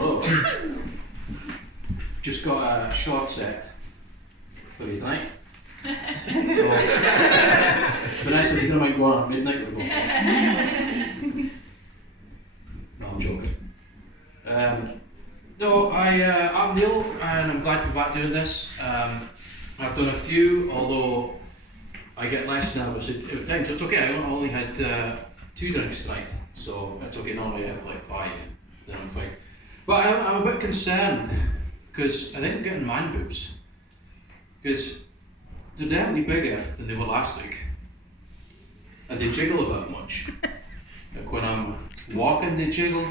Hello. Just got a short set for you tonight. So, Vanessa, if you don't mind going on at midnight, we'll go. No, I'm joking. I'm Neil, and I'm glad to be back doing this. I've done a few, although I get less nervous at times, so it's okay. I only had 2 drinks tonight, so it's okay. Normally I have like 5, then I'm fine. But I'm a bit concerned, because I think I'm getting man boobs. Because they're definitely bigger than they were last week. And they jiggle a bit much. Like when I'm walking, they jiggle.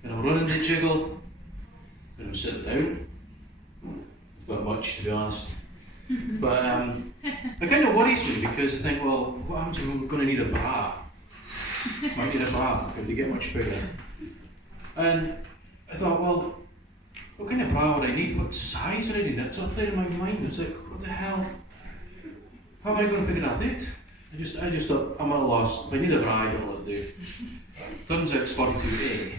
When I'm running, they jiggle. When I'm sitting down, it's a bit much, to be honest. But it kind of worries me, because I think, well, what happens if we're going to need a bra? Might need a bra, if they get much bigger. And I thought, well, what kind of bra would I need? What size would I need? It sort of played in my mind. I was like, what the hell? How am I going to figure that out? I just thought, I'm at a loss. If I need a bra, I don't know what to do. Turns out it's 42A.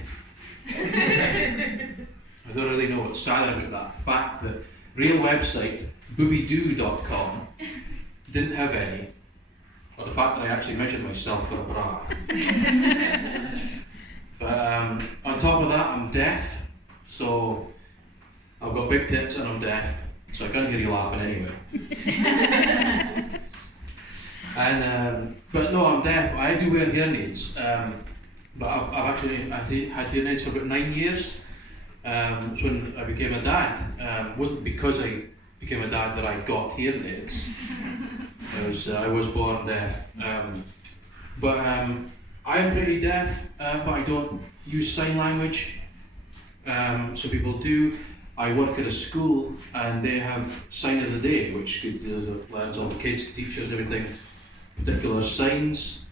I don't really know what's sad about that. The fact that real website, boobydoo.com, didn't have any. Or the fact that I actually measured myself for a bra. But on top of that, I'm deaf. So I've got big tits and I'm deaf. So I can't hear you laughing anyway. But no, I'm deaf. I do wear hearing aids. But I've actually had hearing aids for about 9 years. It's when I became a dad. It wasn't because I became a dad that I got hearing aids. I was born deaf. But I am pretty deaf, but I don't use sign language. So people do. I work at a school and they have sign of the day, which learns all the kids, teachers, everything, particular signs.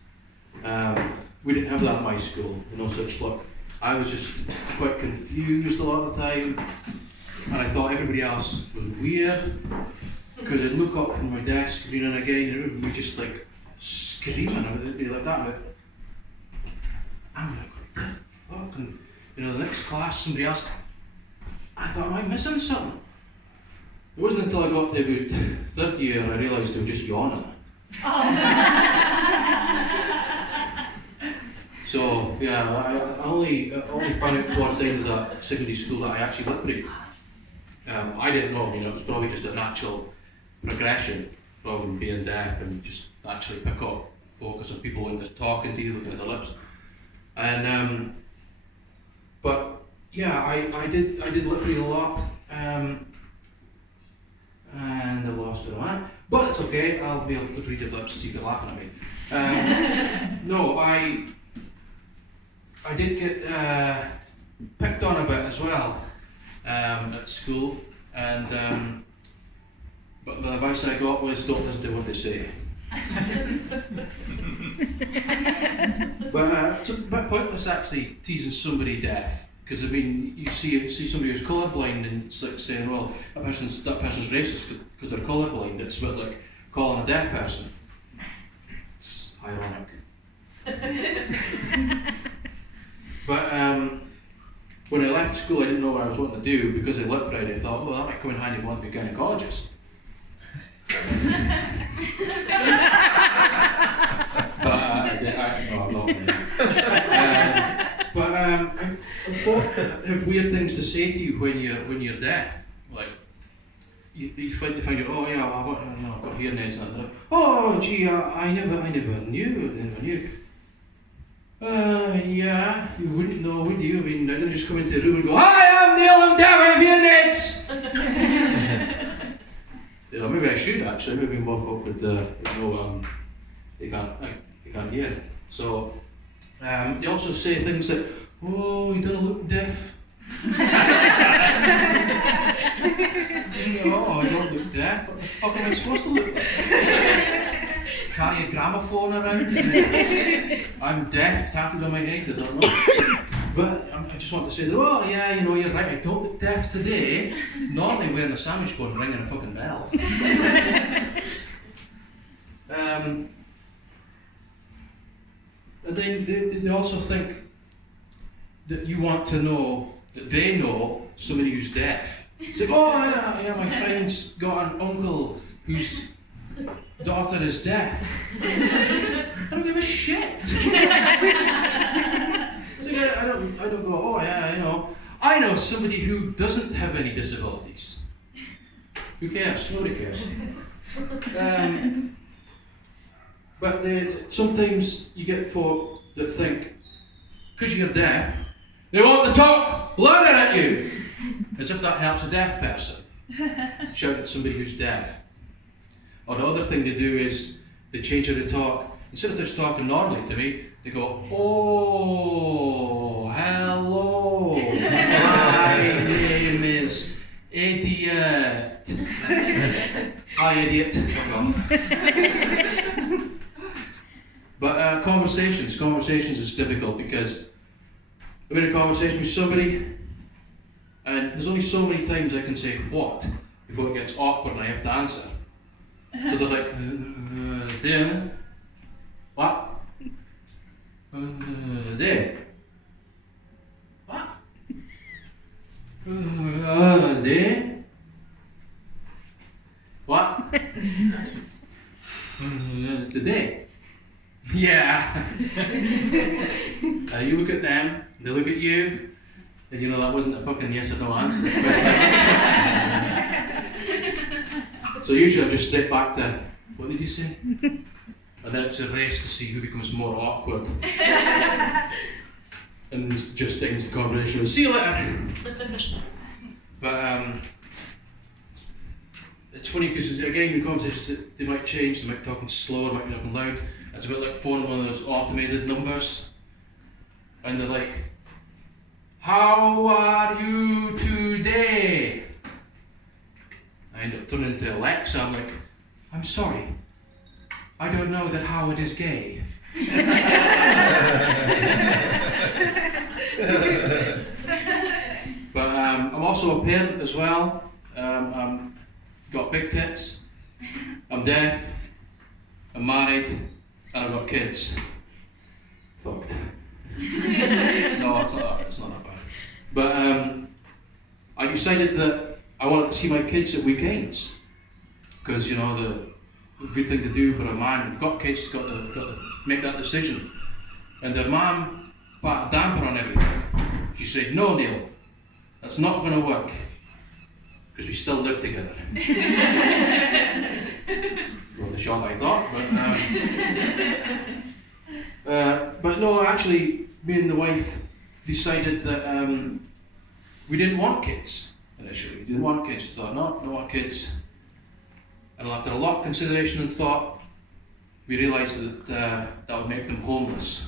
We didn't have that at my school, no such luck. I was just quite confused a lot of the time, and I thought everybody else was weird, because I'd look up from my desk every now and again and it would be just like screaming, and it'd be like that. I'm like, what the fuck? And the next class, somebody else, I thought, am I missing something? It wasn't until I got to about third year I realised they were just yawning. So yeah, I only found out towards the end of that secondary school that I actually lip read. I didn't know, it was probably just a natural progression from being deaf and just naturally pick up, focus on people when they're talking to you, looking at their lips. And but yeah, I did lip read a lot, and I lost it a minute. But it's okay, I'll be able to read your lips so you can laugh at me. No, I did get picked on a bit as well at school, and but the advice I got was don't listen to what they say. But it's a bit pointless actually teasing somebody deaf, because I mean you see somebody who's colourblind and it's like saying, well, that person's racist because they're colourblind. It's a bit like calling a deaf person. It's ironic. But when I left school, I didn't know what I was wanting to do because I lip read. I thought, well, that might come in handy if I want to be a gynecologist. But I'm not. But I thought I have weird things to say to you when you're deaf. Like you find out, oh yeah, I've got hearing aids and that. Oh gee, I never knew. Yeah, you wouldn't know, would you? I mean, I didn't just come into the room and go, hi, I'm Neil, I'm deaf, I have hearing aids! Maybe I should actually, maybe more folk would, they can't hear. So, they also say things like, oh, you don't look deaf. Oh, I don't look deaf, what the fuck am I supposed to look like? Carry a gramophone around. I'm deaf, tattooed on my head, I don't know. But I just want to say that, oh yeah, you're right, I don't look deaf today. Normally wearing a sandwich board and ringing a fucking bell. And then they also think that you want to know that they know somebody who's deaf. It's like, oh yeah, my friend's got an uncle whose daughter is deaf. I don't give a shit. So I don't go, oh yeah, you know. I know somebody who doesn't have any disabilities. Who cares? Nobody cares. But sometimes you get folk that think, because you're deaf, they want to talk louder at you, as if that helps a deaf person. Shout at somebody who's deaf. Or the other thing they do is they change how they talk. Instead of just talking normally to me, they go, oh, hello, my name is Idiot. Hi, Idiot. But conversations is difficult because I'm in a conversation with somebody and there's only so many times I can say what before it gets awkward and I have to answer. So they're like, there, what? There. What? There. What? Today. Yeah. You look at them, they look at you, and you know that wasn't a fucking yes or no answer. So usually I just straight back to, what did you say? And then it's a race to see who becomes more awkward. And just ends the conversation with, see you later. But it's funny because again in conversations they might change, they might be talking slower, they might be talking loud. It's a bit like phoning one of those automated numbers. And they're like, how are you today? I end up turning to Alexa, I'm like, I'm sorry, I don't know that Howard is gay. But I'm also a parent as well. I'm got big tits, I'm deaf, I'm married, and I've got kids. Fucked. No, it's not that bad. But I decided that I wanted to see my kids at weekends. Because, you know, the good thing to do for a man who's got kids, got to make that decision. And their mum put a damper on everything. She said, no, Neil, that's not going to work. Because we still live together. Well, the shot I thought, but no, actually, me and the wife decided that we didn't want kids initially. We didn't want kids. We thought, no, don't want kids. And after a lot of consideration and thought, we realised that that would make them homeless.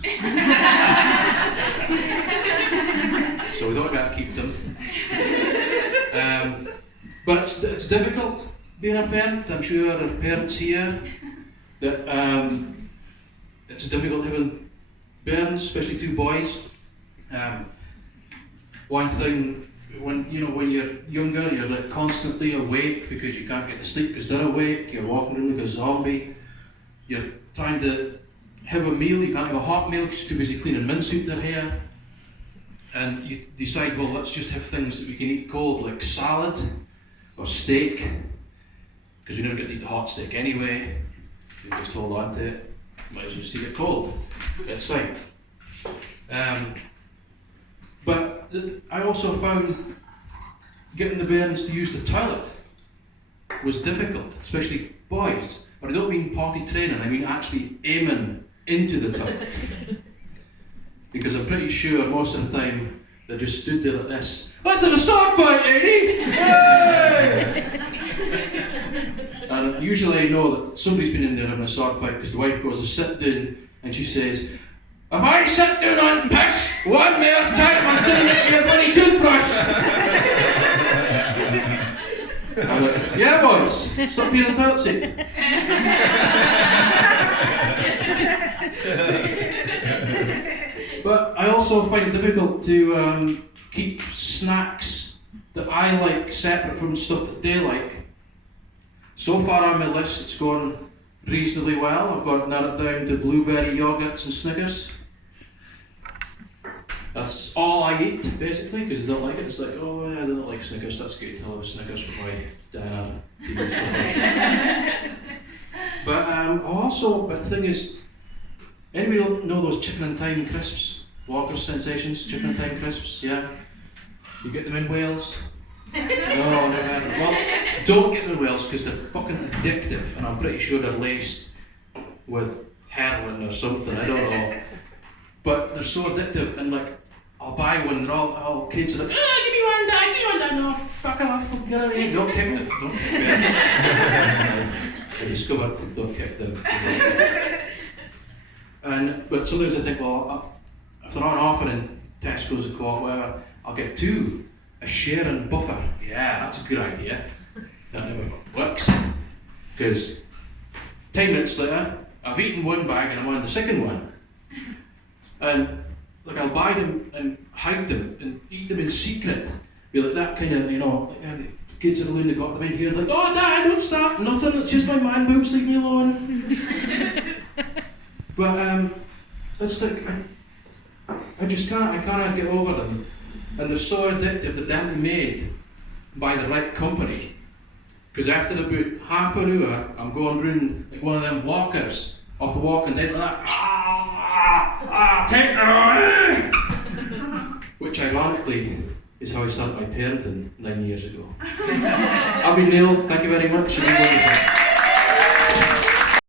So we thought we better keep them. But it's difficult being a parent. I'm sure there are parents here that it's difficult having bairns, especially two boys. One thing, when you're younger, you're like constantly awake because you can't get to sleep because they're awake. You're walking around like a zombie. You're trying to have a meal. You can't have a hot meal because you're too busy cleaning mince out their hair. And you decide, well, let's just have things that we can eat cold, like salad or steak, because we never get to eat the hot steak anyway. You just hold on to it. Might as well just eat it cold. It's fine. But I also found getting the bairns to use the toilet was difficult, especially boys. But I don't mean potty training, I mean actually aiming into the toilet. Because I'm pretty sure most of the time they just stood there like this. Let's have a sword fight, lady! Hey! And usually I know that somebody's been in there having a sword fight because the wife goes to sit down and she says, if I sit down on piss one more time, I'm doing it for your bloody toothbrush! I'm like, yeah boys, stop being on the toilet seat. But I also find it difficult to keep snacks that I like separate from stuff that they like. So far on my list it's gone reasonably well. I've got narrowed down to blueberry yogurts and Snickers. That's all I eat, basically, because they don't like it. It's like, oh yeah, I don't like Snickers, that's good, I'll have Snickers for my dinner. But the thing is, anybody know those chicken and thyme crisps? Walker's Sensations, chicken and thyme crisps, yeah? You get them in Wales? No, well, don't get them in Wales because they're fucking addictive, and I'm pretty sure they're laced with heroin or something, I don't know. But they're so addictive, and like, I'll buy one, they're all kids are like, oh, give me one, Dad, give me one, Dad. No, fuck off, get out of here. Don't kick them, don't kick them. I discovered, don't kick them. But sometimes I think, well, if they're on offer in Tesco's or Co-op, whatever, I'll get two, a share and buffer. Yeah, that's a good idea. That never works. Because 10 minutes later, I've eaten one bag and I'm on the second one. And like I'll buy them and hide them and eat them in secret. Be like that kind of, like, kids at the balloon that got them in here, like, oh Dad, don't start, nothing, it's just my man boobs, leave me alone. But it's like, I cannot get over them. And they're so addictive, they're definitely made by the right company. Because after about half an hour, I'm going round like one of them walkers off the walking dead like that. Take them away! Which ironically is how I started my parenting 9 years ago. I've been Neil, thank you very much.